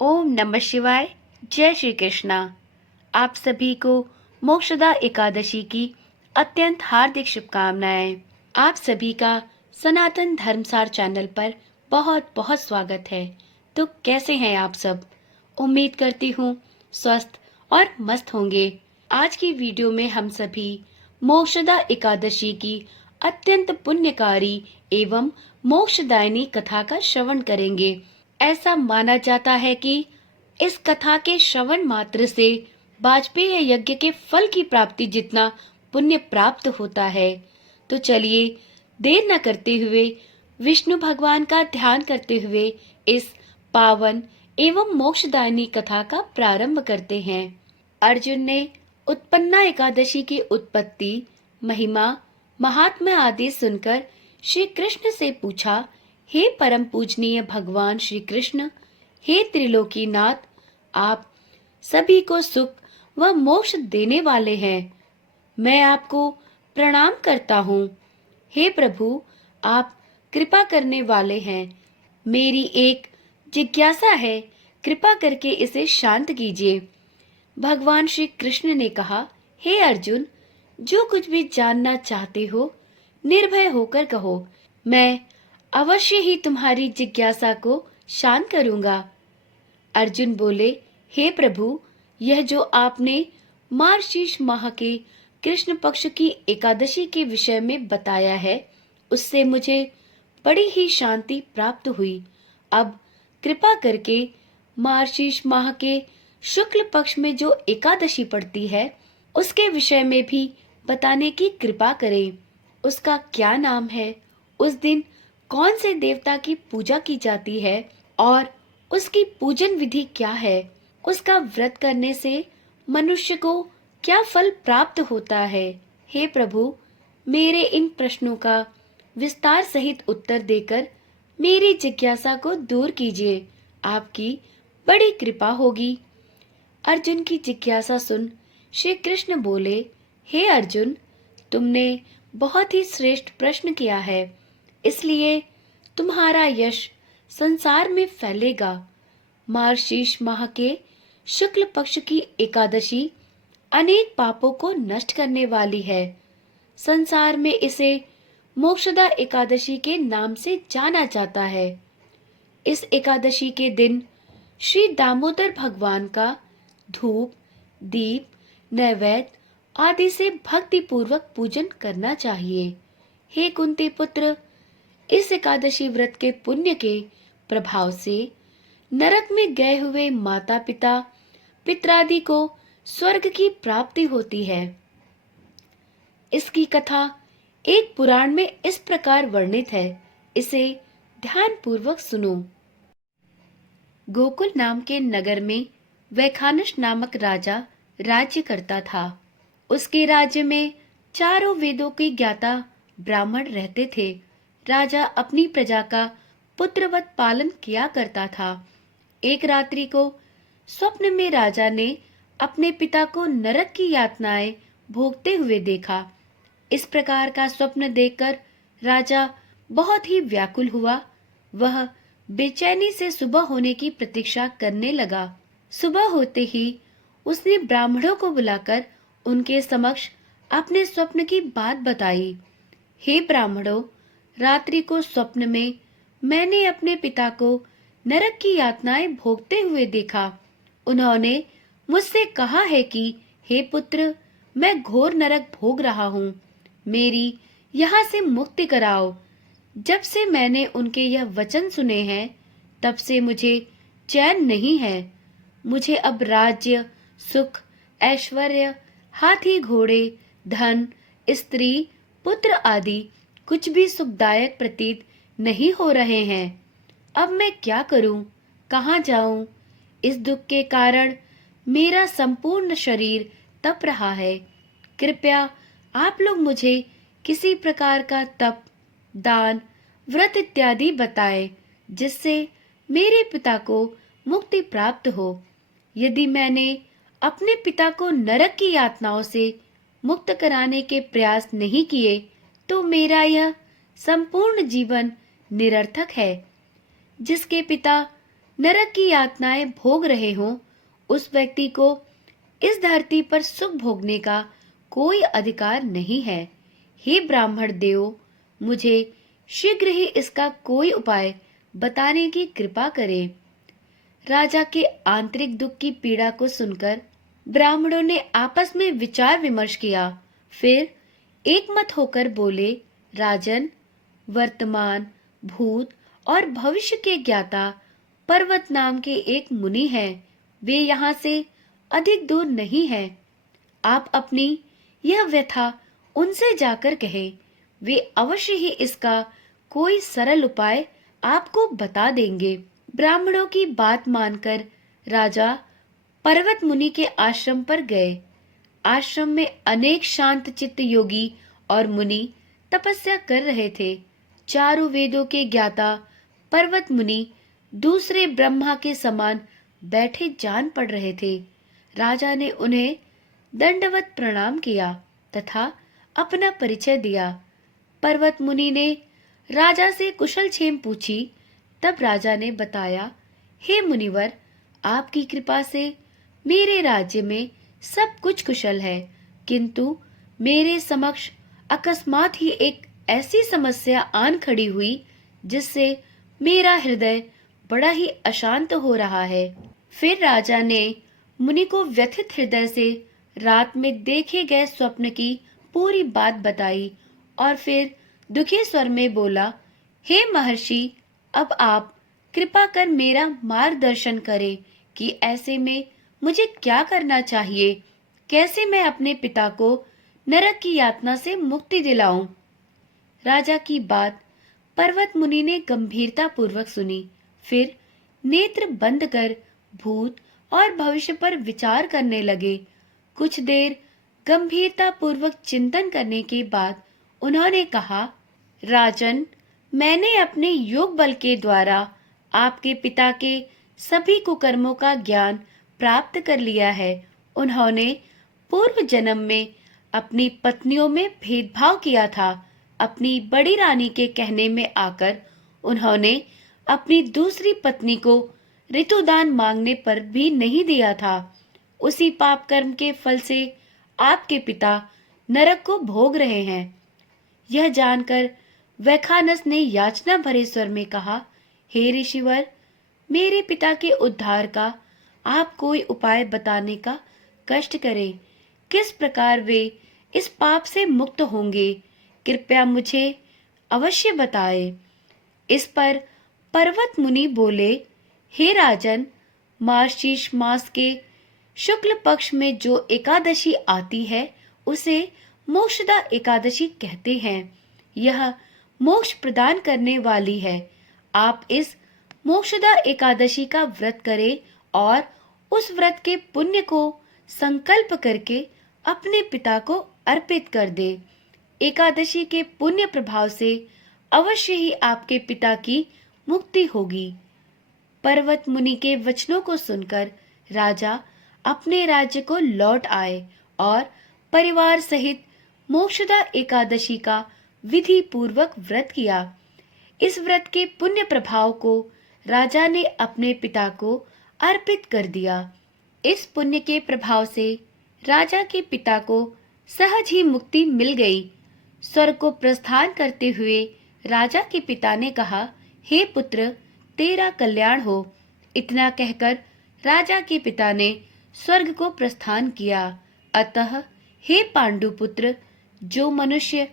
ओम नमः शिवाय। जय श्री कृष्णा। आप सभी को मोक्षदा एकादशी की अत्यंत हार्दिक शुभकामनाएं। आप सभी का सनातन धर्मसार चैनल पर बहुत बहुत स्वागत है। तो कैसे हैं आप सब? उम्मीद करती हूँ स्वस्थ और मस्त होंगे। आज की वीडियो में हम सभी मोक्षदा एकादशी की अत्यंत पुण्यकारी एवं मोक्षदायिनी कथा का श्रवण करेंगे। ऐसा माना जाता है कि इस कथा के श्रवण मात्र से वाजपेयी यज्ञ के फल की प्राप्ति जितना पुण्य प्राप्त होता है। तो चलिए देर न करते हुए विष्णु भगवान का ध्यान करते हुए इस पावन एवं मोक्षदायिनी कथा का प्रारंभ करते हैं। अर्जुन ने उत्पन्ना एकादशी की उत्पत्ति, महिमा, महात्म्य आदि सुनकर श्री कृष्ण से पूछा, हे परम पूजनीय भगवान श्री कृष्ण, हे त्रिलोकीनाथ, आप सभी को सुख व मोक्ष देने वाले हैं। मैं आपको प्रणाम करता हूँ। हे प्रभु, आप कृपा करने वाले हैं। मेरी एक जिज्ञासा है, कृपा करके इसे शांत कीजिए। भगवान श्री कृष्ण ने कहा, हे अर्जुन, जो कुछ भी जानना चाहते हो निर्भय होकर कहो, मैं अवश्य ही तुम्हारी जिज्ञासा को शांत करूंगा। अर्जुन बोले, हे प्रभु, यह जो आपने मार्गशीर्ष माह के कृष्ण पक्ष की एकादशी के विषय में बताया है, उससे मुझे बड़ी ही शांति प्राप्त हुई। अब कृपा करके मार्गशीर्ष माह के शुक्ल पक्ष में जो एकादशी पड़ती है, उसके विषय में भी बताने की कृपा करें। उसका क्या नाम है, उस दिन कौन से देवता की पूजा की जाती है और उसकी पूजन विधि क्या है, उसका व्रत करने से मनुष्य को क्या फल प्राप्त होता है। हे प्रभु, मेरे इन प्रश्नों का विस्तार सहित उत्तर देकर मेरी जिज्ञासा को दूर कीजिए। आपकी बड़ी कृपा होगी। अर्जुन की जिज्ञासा सुन श्री कृष्ण बोले, हे अर्जुन, तुमने बहुत ही श्रेष्ठ प्रश्न किया है, इसलिए तुम्हारा यश संसार में फैलेगा। मार्गशीर्ष माह के शुक्ल पक्ष की एकादशी अनेक पापों को नष्ट करने वाली है। संसार में इसे मोक्षदा एकादशी के नाम से जाना जाता है। इस एकादशी के दिन श्री दामोदर भगवान का धूप, दीप, नैवेद्य आदि से भक्ति पूर्वक पूजन करना चाहिए। हे कुंती पुत्र, इस एकादशी व्रत के पुण्य के प्रभाव से नरक में गए हुए माता पिता पितरादि को स्वर्ग की प्राप्ति होती है। इसकी कथा एक पुराण में इस प्रकार वर्णित है, इसे ध्यान पूर्वक सुनो। गोकुल नाम के नगर में वैखानस नामक राजा राज्य करता था। उसके राज्य में चारों वेदों के ज्ञाता ब्राह्मण रहते थे। राजा अपनी प्रजा का पुत्रवत पालन किया करता था। एक रात्रि को स्वप्न में राजा ने अपने पिता को नरक की यातनाएं भोगते हुए देखा। इस प्रकार का स्वप्न देखकर राजा बहुत ही व्याकुल हुआ। वह बेचैनी से सुबह होने की प्रतीक्षा करने लगा। सुबह होते ही उसने ब्राह्मणों को बुलाकर उनके समक्ष अपने स्वप्न की बात बताई। हे ब्राह्मणों, रात्रि को स्वप्न में मैंने अपने पिता को नरक की यातनाएं भोगते हुए देखा। उन्होंने मुझसे कहा है कि हे पुत्र, मैं घोर नरक भोग रहा हूँ, मेरी यहाँ से मुक्ति कराओ। जब से मैंने उनके यह वचन सुने हैं, तब से मुझे चैन नहीं है। मुझे अब राज्य, सुख, ऐश्वर्य, हाथी घोड़े, धन, स्त्री, पुत्र आदि कुछ भी सुखदायक प्रतीत नहीं हो रहे हैं। अब मैं क्या करूं, कहाँ जाऊं? इस दुख के कारण मेरा संपूर्ण शरीर तप रहा है। कृपया आप लोग मुझे किसी प्रकार का तप, दान, व्रत इत्यादि बताएं, जिससे मेरे पिता को मुक्ति प्राप्त हो। यदि मैंने अपने पिता को नरक की यातनाओं से मुक्त कराने के प्रयास नहीं किए, तो मेरा यह संपूर्ण जीवन निरर्थक है। जिसके पिता नरक की यातनाएं भोग रहे हों, उस व्यक्ति को इस धरती पर सुख भोगने का कोई अधिकार नहीं है। हे ब्राह्मण देव, मुझे शीघ्र ही इसका कोई उपाय बताने की कृपा करें। राजा के आंतरिक दुख की पीड़ा को सुनकर ब्राह्मणों ने आपस में विचार विमर्श किया। फिर एकमत होकर बोले, राजन, वर्तमान, भूत और भविष्य के ज्ञाता पर्वत नाम के एक मुनि हैं। वे यहाँ से अधिक दूर नहीं है। आप अपनी यह व्यथा उनसे जाकर कहें। वे अवश्य ही इसका कोई सरल उपाय आपको बता देंगे। ब्राह्मणों की बात मानकर राजा पर्वत मुनि के आश्रम पर गए। आश्रम में अनेक शांत चित्त योगी और मुनि तपस्या कर रहे थे। चारों वेदों के ज्ञाता पर्वत मुनि दूसरे ब्रह्मा के समान बैठे जान पड़ रहे थे। राजा ने उन्हें दंडवत प्रणाम किया तथा अपना परिचय दिया। पर्वत मुनि ने राजा से कुशल क्षेम पूछी। तब राजा ने बताया, हे मुनिवर, आपकी कृपा से मेरे राज्य में सब कुछ कुशल है, किंतु मेरे समक्ष अकस्मात ही एक ऐसी समस्या आन खड़ी हुई जिससे मेरा हृदय बड़ा ही अशांत हो रहा है। फिर राजा ने मुनि को व्यथित हृदय से रात में देखे गए स्वप्न की पूरी बात बताई और फिर दुखी स्वर में बोला, हे महर्षि, अब आप कृपा कर मेरा मार्गदर्शन करें कि ऐसे में मुझे क्या करना चाहिए, कैसे मैं अपने पिता को नरक की यातना से मुक्ति दिलाऊं। राजा की बात पर्वत मुनि ने गंभीरता पूर्वक सुनी। फिर नेत्र बंद कर भूत और भविष्य पर विचार करने लगे। कुछ देर गंभीरता पूर्वक चिंतन करने के बाद उन्होंने कहा, राजन, मैंने अपने योग बल के द्वारा आपके पिता के सभी कुकर्मों का ज्ञान प्राप्त कर लिया है। उन्होंने पूर्व जन्म में अपनी पत्नियों में भेदभाव किया था। अपनी बड़ी रानी के कहने में आकर उन्होंने अपनी दूसरी पत्नी को ऋतुदान मांगने पर भी नहीं दिया था। उसी पाप कर्म के फल से आपके पिता नरक को भोग रहे हैं। यह जानकर वैखानस ने याचना भरे स्वर में कहा, हे ऋषिवर, मेरे पिता के उद्धार का आप कोई उपाय बताने का कष्ट करें। किस प्रकार वे इस पाप से मुक्त होंगे, कृपया मुझे अवश्य बताएं। इस पर पर्वत मुनि बोले, हे राजन, मार्गशीर्ष मास के शुक्ल पक्ष में जो एकादशी आती है उसे मोक्षदा एकादशी कहते हैं। यह मोक्ष प्रदान करने वाली है। आप इस मोक्षदा एकादशी का व्रत करें और उस व्रत के पुण्य को संकल्प करके अपने पिता को अर्पित कर दे। एकादशी के पुण्य प्रभाव से अवश्य ही आपके पिता की मुक्ति होगी। पर्वत मुनि के वचनों को सुनकर राजा अपने राज्य को लौट आए और परिवार सहित मोक्षदा एकादशी का विधि पूर्वक व्रत किया। इस व्रत के पुण्य प्रभाव को राजा ने अपने पिता को अर्पित कर दिया। इस पुण्य के प्रभाव से राजा के पिता को सहज ही मुक्ति मिल गई। स्वर्ग को प्रस्थान करते हुए राजा के पिता ने कहा, हे पुत्र, तेरा कल्याण हो। इतना कहकर राजा के पिता ने स्वर्ग को प्रस्थान किया। अतः हे पांडुपुत्र, जो मनुष्य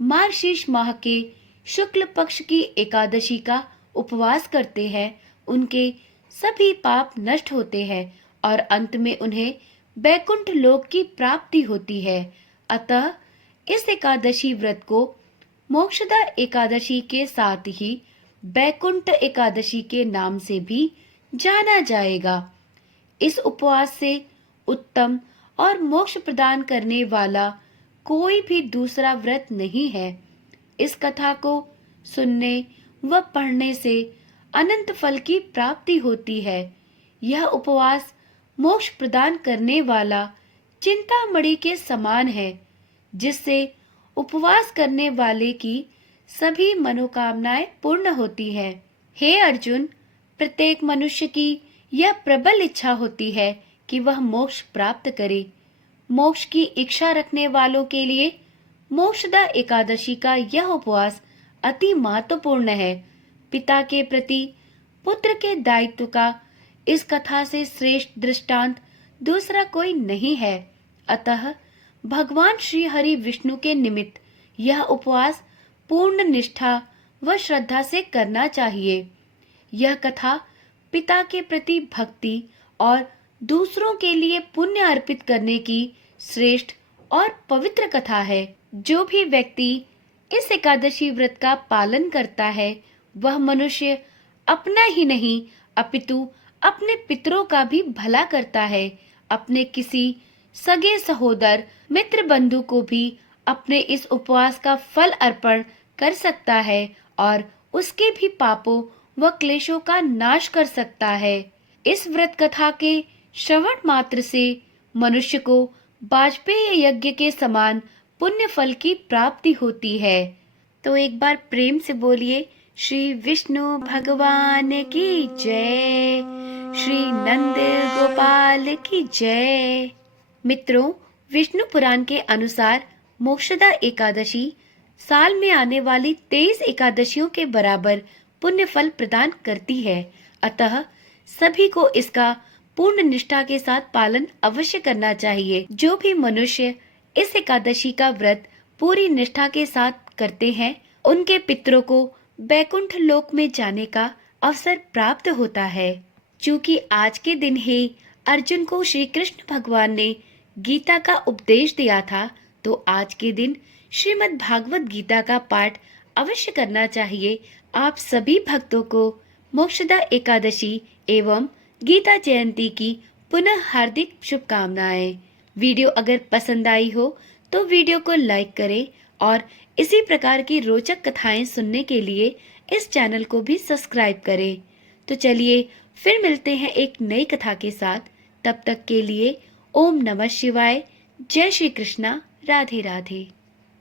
मार्गशीर्ष माह के शुक्ल पक्ष की एकादशी का उपवास करते हैं, उनके सभी पाप नष्ट होते हैं और अंत में उन्हें बैकुंठ लोक की प्राप्ति होती है। अतः इस एकादशी व्रत को मोक्षदा एकादशी के साथ ही बैकुंठ एकादशी के नाम से भी जाना जाएगा। इस उपवास से उत्तम और मोक्ष प्रदान करने वाला कोई भी दूसरा व्रत नहीं है। इस कथा को सुनने व पढ़ने से अनंत फल की प्राप्ति होती है। यह उपवास मोक्ष प्रदान करने वाला चिंतामणि के समान है, जिससे उपवास करने वाले की सभी मनोकामनाएं पूर्ण होती है। हे अर्जुन, प्रत्येक मनुष्य की यह प्रबल इच्छा होती है कि वह मोक्ष प्राप्त करे। मोक्ष की इच्छा रखने वालों के लिए मोक्षदा एकादशी का यह उपवास अति महत्वपूर्ण है। पिता के प्रति पुत्र के दायित्व का इस कथा से श्रेष्ठ दृष्टांत दूसरा कोई नहीं है। अतः भगवान श्री हरि विष्णु के निमित्त यह उपवास पूर्ण निष्ठा व श्रद्धा से करना चाहिए। यह कथा पिता के प्रति भक्ति और दूसरों के लिए पुण्य अर्पित करने की श्रेष्ठ और पवित्र कथा है। जो भी व्यक्ति इस एकादशी व्रत का पालन करता है वह मनुष्य अपना ही नहीं अपितु अपने पितरों का भी भला करता है। अपने किसी सगे सहोदर मित्र बंधु को भी अपने इस उपवास का फल अर्पण कर सकता है और उसके भी पापों व क्लेशों का नाश कर सकता है। इस व्रत कथा के श्रवण मात्र से मनुष्य को वाजपेय यज्ञ के समान पुण्य फल की प्राप्ति होती है। तो एक बार प्रेम से बोलिए श्री विष्णु भगवान की जय, श्री नंद गोपाल की जय। मित्रों, विष्णु पुराण के अनुसार मोक्षदा एकादशी साल में आने वाली 23 एकादशियों के बराबर पुण्य फल प्रदान करती है। अतः सभी को इसका पूर्ण निष्ठा के साथ पालन अवश्य करना चाहिए। जो भी मनुष्य इस एकादशी का व्रत पूरी निष्ठा के साथ करते हैं उनके पितरों को बैकुंठ लोक में जाने का अवसर प्राप्त होता है। चूँकि आज के दिन ही अर्जुन को श्री कृष्ण भगवान ने गीता का उपदेश दिया था, तो आज के दिन श्रीमद् भागवत गीता का पाठ अवश्य करना चाहिए। आप सभी भक्तों को मोक्षदा एकादशी एवं गीता जयंती की पुनः हार्दिक शुभकामनाएं। वीडियो अगर पसंद आई हो तो वीडियो को लाइक करें और इसी प्रकार की रोचक कथाएं सुनने के लिए इस चैनल को भी सब्सक्राइब करें। तो चलिए फिर मिलते हैं एक नई कथा के साथ। तब तक के लिए ओम नमः शिवाय। जय श्री कृष्णा। राधे राधे।